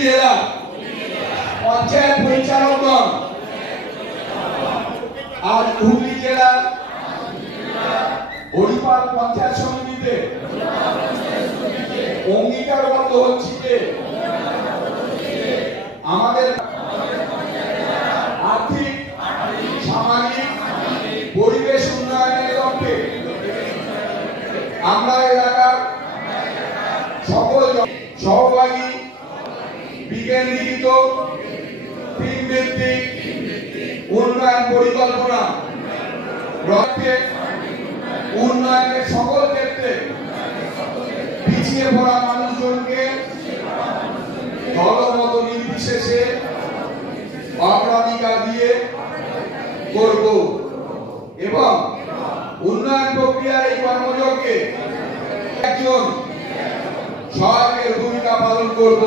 জেলা পঞ্চায়েত পরিচালকগণ আজ হুগলি জেলার হরিপাল পঞ্চায়েত সমিতিতে অঙ্গীকারবদ্ধ হচ্ছি যে আমাদের আর্থিক সামাজিক পরিবেশ উন্নয়নের লক্ষ্যে আমরা এলাকার সকল সহভাগী বিকেন্দ্রীকৃত ভিত্তিক উন্নয়ন পরিকল্পনা উন্নয়নের সকল ক্ষেত্রে পিছিয়ে পড়া মানুষজনকে দলমত নির্বিশেষে অগ্রাধিকার দিয়ে করব এবং উন্নয়ন প্রক্রিয়ার এই কর্মযজ্ঞে একজন সহায়কের ভূমিকা পালন করব।